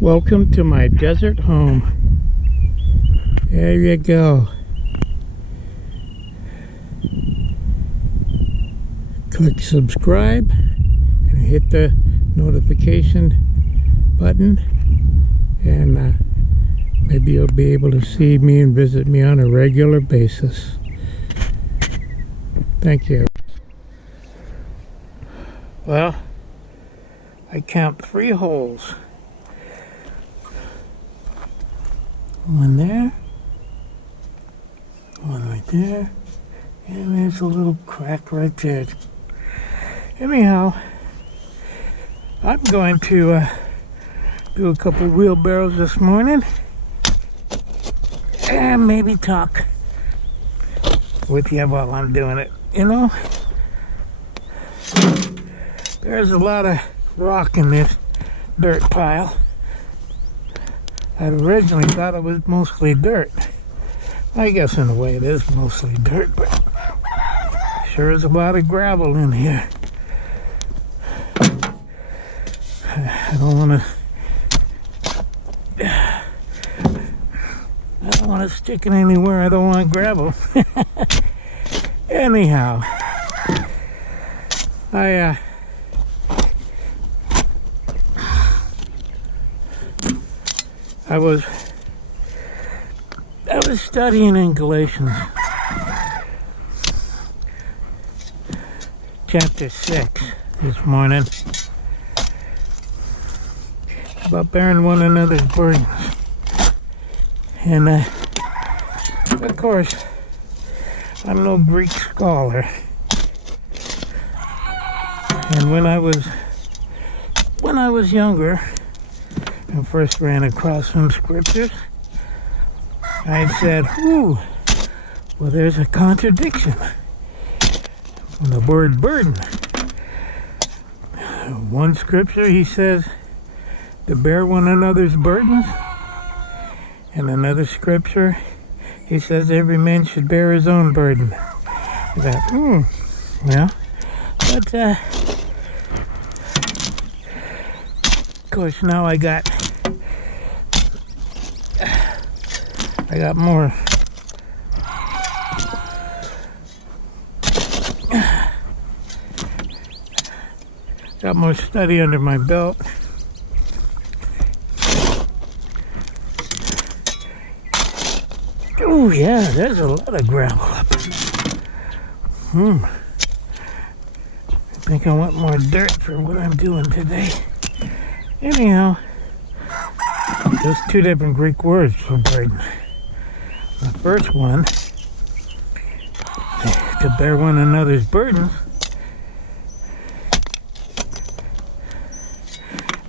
Welcome to my desert home. There you go. Click subscribe and hit the notification button, and maybe you'll be able to see me and visit me on a regular basis. Thank you. Well, I count 3 holes. One there, one right there, and there's a little crack right there. Anyhow, I'm going to do a couple wheelbarrows this morning and maybe talk with you while I'm doing it. You know, there's a lot of rock in this dirt pile. I originally thought it was mostly dirt. I guess in a way it is mostly dirt, but sure is a lot of gravel in here. I don't want to stick it anywhere I don't want gravel. Anyhow, I was studying in Galatians chapter 6 this morning about bearing one another's burdens, and of course I'm no Greek scholar, and when I was younger and first ran across some scriptures, I said, ooh, well, there's a contradiction from the word burden. One scripture, he says to bear one another's burdens, and another scripture, he says every man should bear his own burden. I thought, well, but of course now I got more study under my belt. Oh yeah, there's a lot of gravel up in there. I think I want more dirt for what I'm doing today. Anyhow, there's 2 different Greek words for burden. The first one, to bear one another's burdens,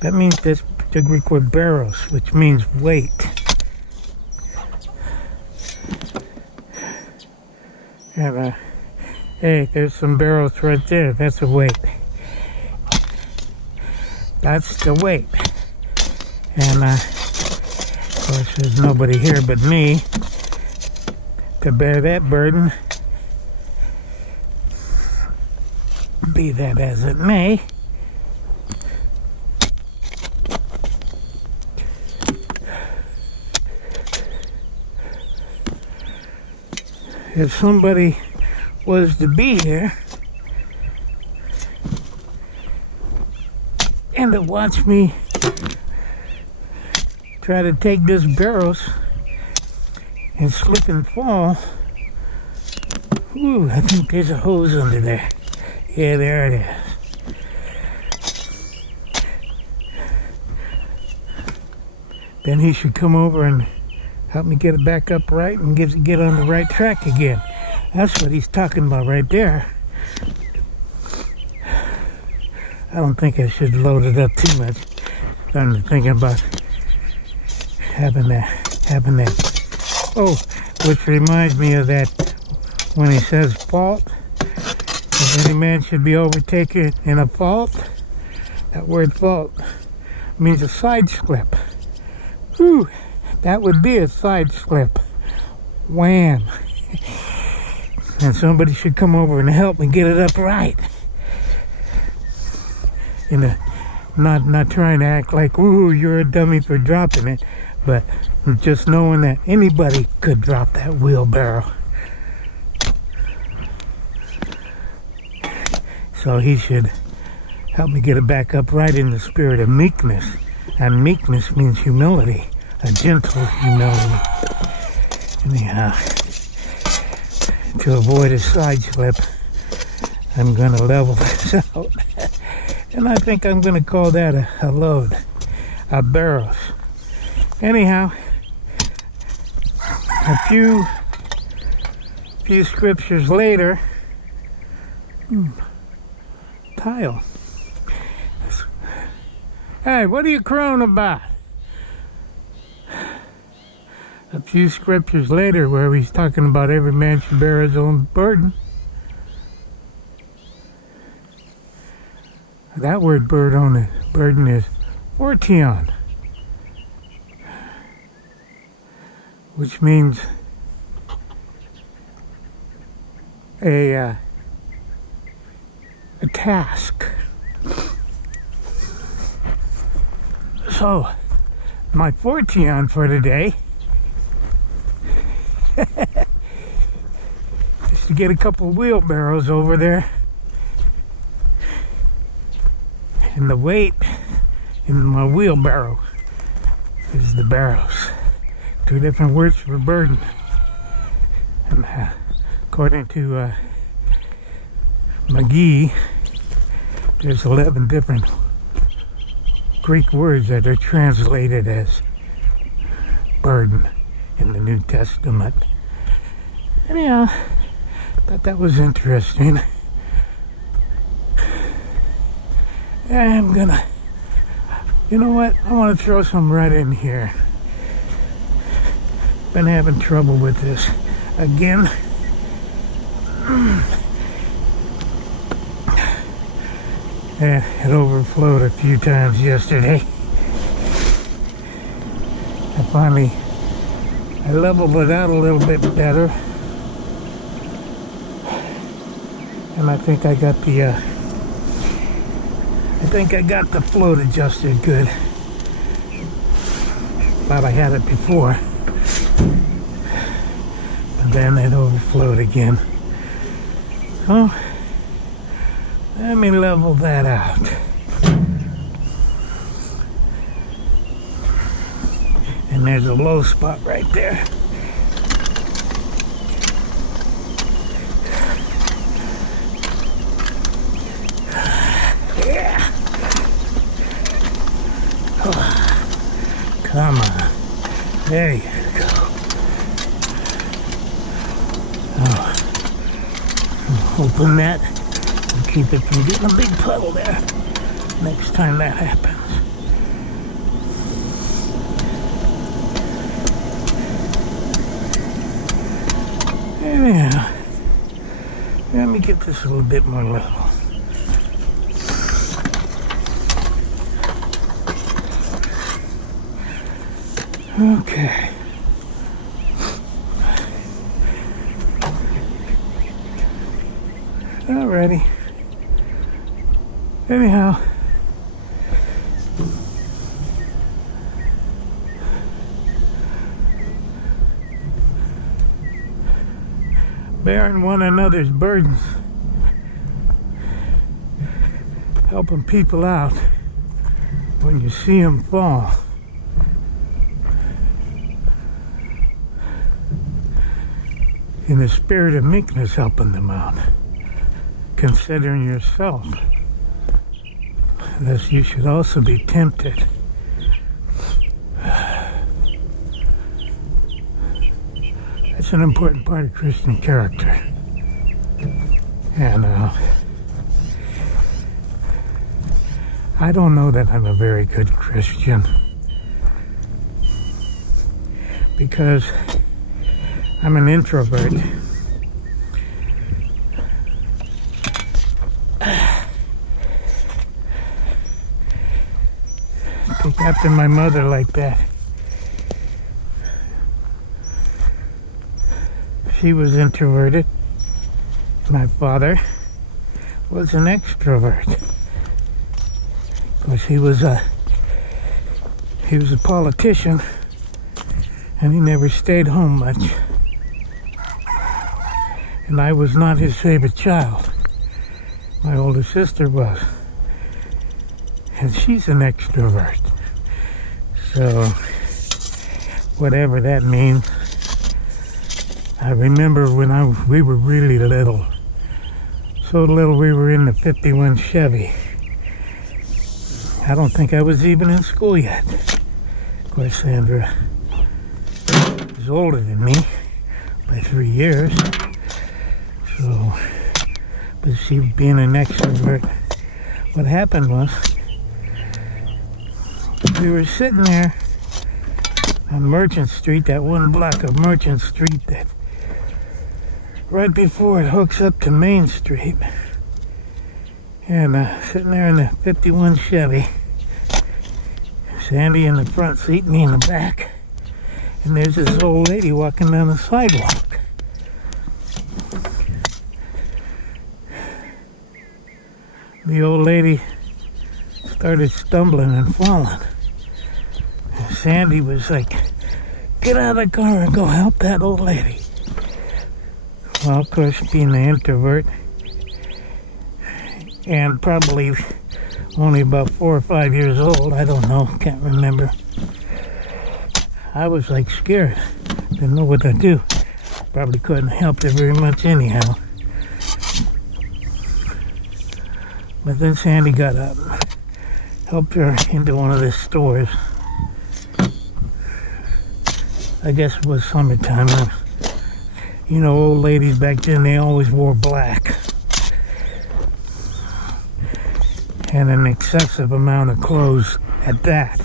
that means that's the Greek word barrows, which means weight. And, hey, there's some barrels right there. That's a weight. That's the weight. And, of course, there's nobody here but me to bear that burden. Be that as it may. If somebody was to be here and to watch me try to take this barrows and slip and fall, ooh, I think there's a hose under there. Yeah, there it is. Then he should come over and help me get it back up right and get on the right track again. That's what he's talking about right there. I don't think I should load it up too much. I'm thinking about having that. Oh, which reminds me of that when he says fault. If any man should be overtaken in a fault, that word fault means a side slip. Whew, that would be a side slip. Wham. And somebody should come over and help me get it up right. In Not trying to act like, ooh, you're a dummy for dropping it, but just knowing that anybody could drop that wheelbarrow. So he should help me get it back upright in the spirit of meekness. And meekness means humility, a gentle humility. Anyhow, to avoid a side slip, I'm going to level this out. And I think I'm going to call that a load of barrows. Anyhow, a few scriptures later, tile. Hey, what are you crowing about? A few scriptures later where he's talking about every man should bear his own burden. That word burden is ortion, which means a task. So, my fortion for today is to get a couple wheelbarrows over there. And the weight in my wheelbarrow is the barrows. Two different words for burden. And according to McGee, there's 11 different Greek words that are translated as burden in the New Testament. Anyhow, thought that was interesting. I'm gonna, you know what, I want to throw some right in here. Been having trouble with this again. It overflowed a few times yesterday. I leveled it out a little bit better. And I think I got the float adjusted good. Thought I had it before. But then it overflowed again. Oh, let me level that out. And there's a low spot right there. Yeah. Oh, come on. There you go. Oh, open that and keep it from getting a big puddle there next time that happens. Anyhow, let me get this a little bit more level. Okay. Alrighty. Anyhow. Bearing one another's burdens. Helping people out when you see them fall. In the spirit of meekness, helping them out. Considering yourself, lest you should also be tempted. That's an important part of Christian character. And I don't know that I'm a very good Christian, because I'm an introvert. Take after my mother like that. She was introverted. My father was an extrovert. course, he was a politician, and he never stayed home much. And I was not his favorite child. My older sister was. And she's an extrovert. So, whatever that means. I remember when we were really little. So little we were in the 51 Chevy. I don't think I was even in school yet. Of course, Sandra is older than me by 3 years. So, but she being an extrovert, what happened was, we were sitting there on Merchant Street, that one block of Merchant Street that right before it hooks up to Main Street. And sitting there in the 51 Chevy, Sandy in the front seat, me in the back, and there's this old lady walking down the sidewalk. The old lady started stumbling and falling. And Sandy was like, "Get out of the car and go help that old lady." Well, of course, being an introvert, and probably only about 4 or 5 years old, I don't know, can't remember. I was like scared, didn't know what to do. Probably couldn't help her very much anyhow. But then Sandy got up, helped her into one of the stores. I guess it was summertime. You know, old ladies back then, they always wore black. And an excessive amount of clothes at that.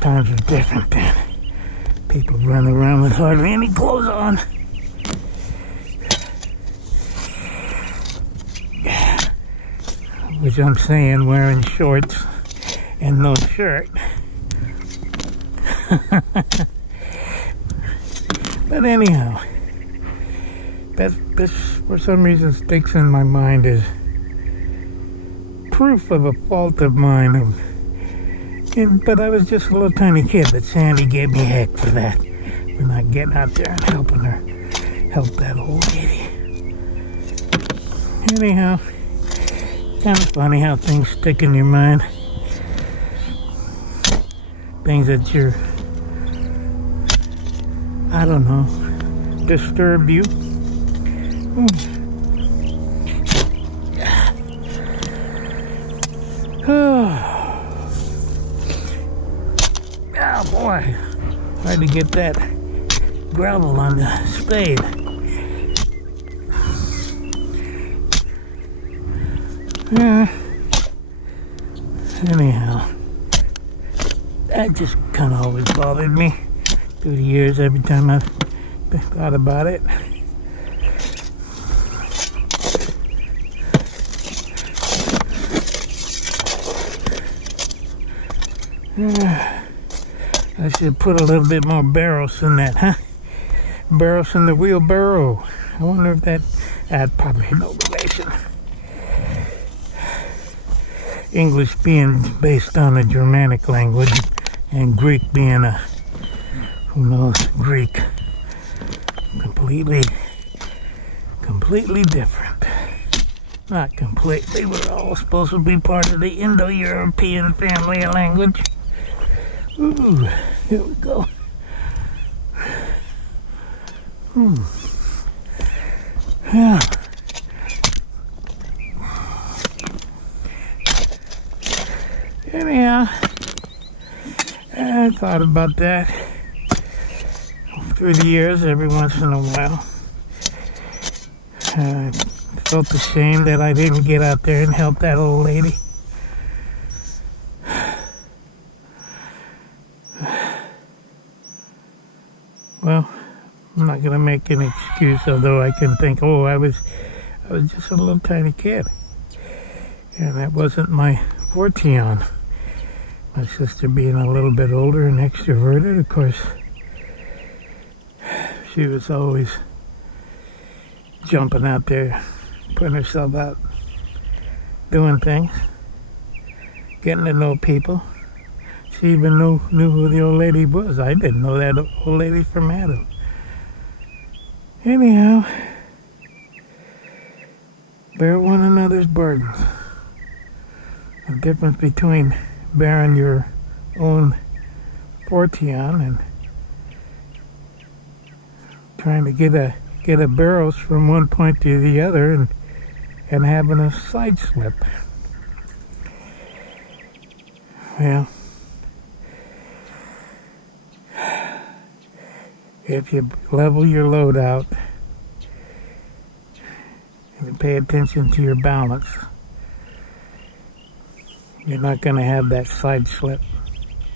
Times were different then. People running around with hardly any clothes on. Which I'm saying, wearing shorts and no shirt. But anyhow, this for some reason sticks in my mind as proof of a fault of mine. But I was just a little tiny kid, but Sandy gave me heck for that, for not getting out there and helping her, help that old lady. Anyhow, kind of funny how things stick in your mind. Things that you're, I don't know, disturb you. Oh boy, hard to get that gravel on the spade. Yeah. Anyhow, that just kind of always bothered me through the years. Every time I thought about it. I should put a little bit more barrels in that, huh? Barrels in the wheelbarrow. I wonder if that had probably no relation. English being based on a Germanic language, and Greek being a, who knows, Greek. Completely different. Not completely, we're all supposed to be part of the Indo-European family of language. Ooh, here we go. Yeah. Anyhow, I thought about that through the years every once in a while. I felt ashamed that I didn't get out there and help that old lady. Well, I'm not gonna make an excuse, although I can think, oh, I was just a little tiny kid, and that wasn't my forte on. My sister being a little bit older and extroverted, of course, she was always jumping out there, putting herself out doing things, getting to know people. She even knew who the old lady was. I didn't know that old lady from Adam. Anyhow, bear one another's burdens. The difference between bearing your own portion and trying to get a barrels from one point to the other and having a side slip. Well, if you level your load out and pay attention to your balance, you're not going to have that side slip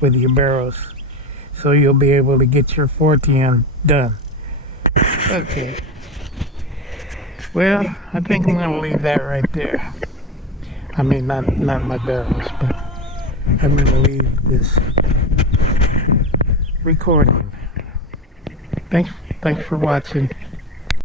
with your barrels. So you'll be able to get your 14 done. Okay. Well, I think I'm going to leave that right there. I mean, not my barrels, but I'm going to leave this recording. Thanks for watching.